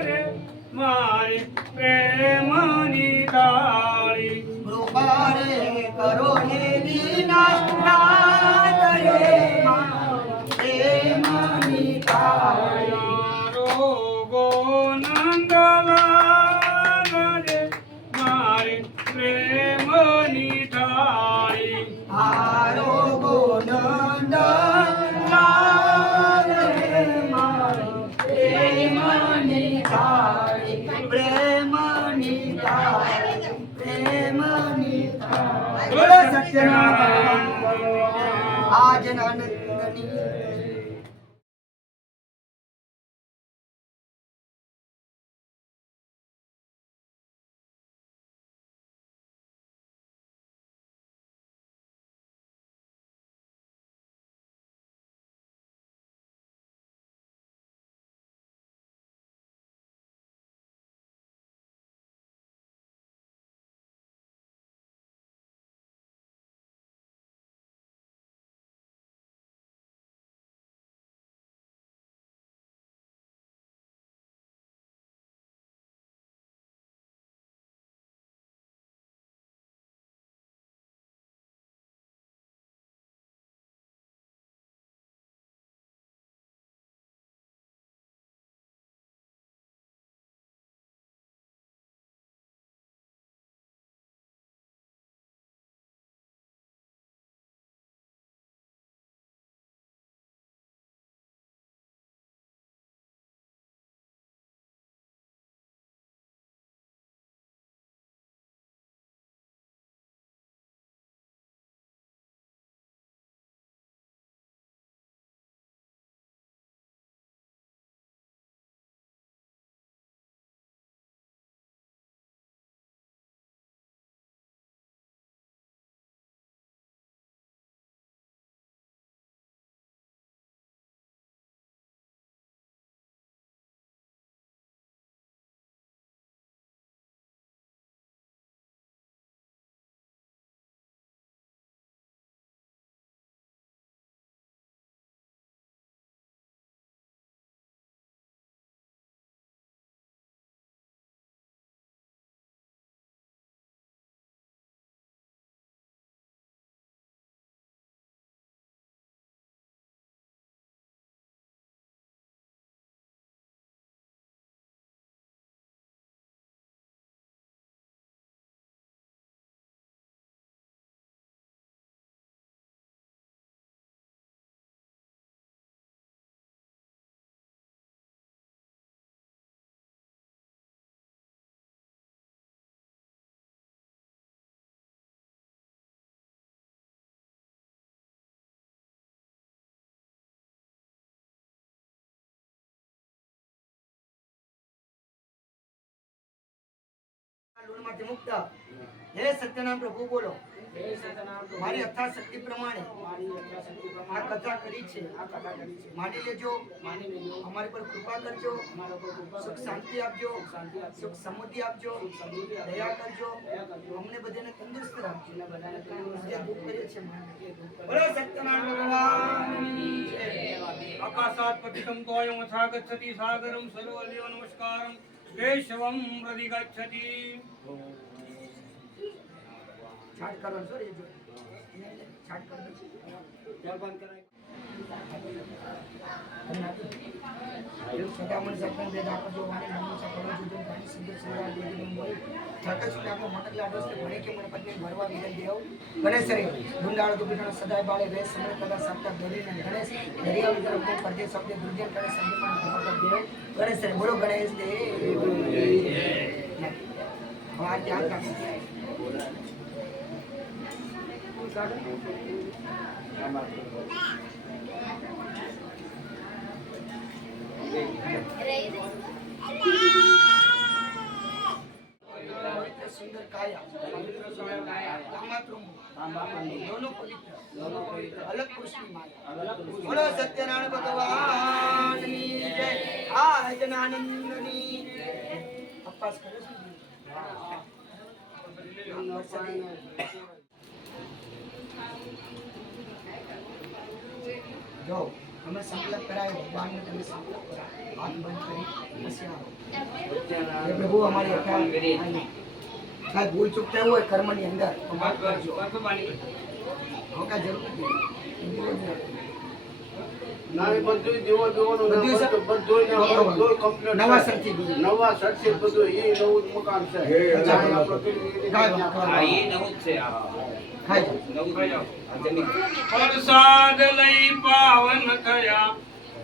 રે મારી પ્રેમની થાળી. કૃપા રે કરો ને દીનાનાથ રે મારો પ્રેમની થાળી. રોગો નંદલાલ રે મારી પ્રેમની થાળી. હારો ગોનંદ લાલ રે મારો પ્રેમની થાળી. પ્રેમની થાળી. પ્રેમની થાળી. બોલો સત્યનારાયણ આજના આનંદની. લોનમાંથી મુક્ત. હે સત્યનારાયણ પ્રભુ બોલો. હે સત્યનારાયણ પ્રભુ, મારી યથાશક્તિ પ્રમાણે મારી યથાશક્તિ આ પ્રમાણે કથા કરી છે. આ કથા કરી છે. માની લેજો. માની લેજો. અમારી પર કૃપા કરજો. અમારા પર કૃપા સુખ કરજો. શાંતિ આપજો. શાંતિ આપજો. સુખ સમૃદ્ધિ આપજો. સુખ સમૃદ્ધિ આપજો. દયા કરજો. દયા કરજો. અમને બધાને તંદુરસ્ત રાખજો. અને બધાને તંદુરસ્ત જે દુઃખ રાખજો. કરીએ છીએ માનીએ. જે દુઃખ કરે બોલો સત્યનારાયણ ભગવાનની જય. આકાશાત પતિતમ તોયમ અથા ગચ્છતિ સાગરમ સર્વદેવ નમસ્કારમ કેશવમ પ્રતિગચ્છતિ. છાટ કરવાનું છો રે જો. છાટ કરવાનું. ત્યાર બંધ કરાય. સદામણ સપન દે દાખલ જો વાને નામ સપડો જુદો ઘણી સુંદર સુંદર દેવી નંબર છાકા સુના કો મટક લાડો સે ભણે કે મને પત્ની ભરવા વિદલ દેવ ગણેશ રે ગુંડાળો તો બીટો સદાય બાળે વે સમય કદા સપ્તા દોરી ને ગણેશ દરિયા વિદર કો પરદે શબ્દ દુર્જન કરે સંગીતમાં ભગવત દેવ ગણેશ રે બોલો ગણેશ દેવ આ ધ્યાન રાખો सुंदर काया दोनों पवित्र अलग पुरुष की माया बोलो सत्यनारायण भगवान की जय आजनानंदनी अपास करो जो हमें संकल्प कराए भगवान ने तुम्हें संकल्प करा हाथ बंद करी ये प्रभु हमारे काय भूल चूकते हुए कर्म ની અંદર તો માફ કરજો ઓકા જરૂર નથી નાની બધું દેવો દેવાનું બધું કમ્પ્લીટ નવા સરથી બધું એ નવું મકાન છે આ એ નવું છે આ ખાઈ નવું ખાઈ જાઓ પ્રસાદ લઈ પાવન થયા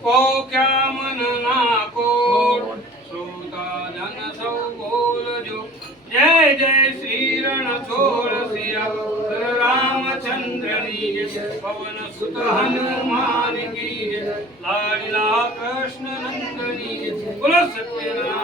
પોક્યા મન ના કોટ શ્રોતા જન સૌ બોલજો જય જય શ્રી રણછોડ સિયા રામચંદ્રની જય પવન સુત હનુમાન કી જય લાડીલા કૃષ્ણ નંદની જય બોલો સત્યનારાયણ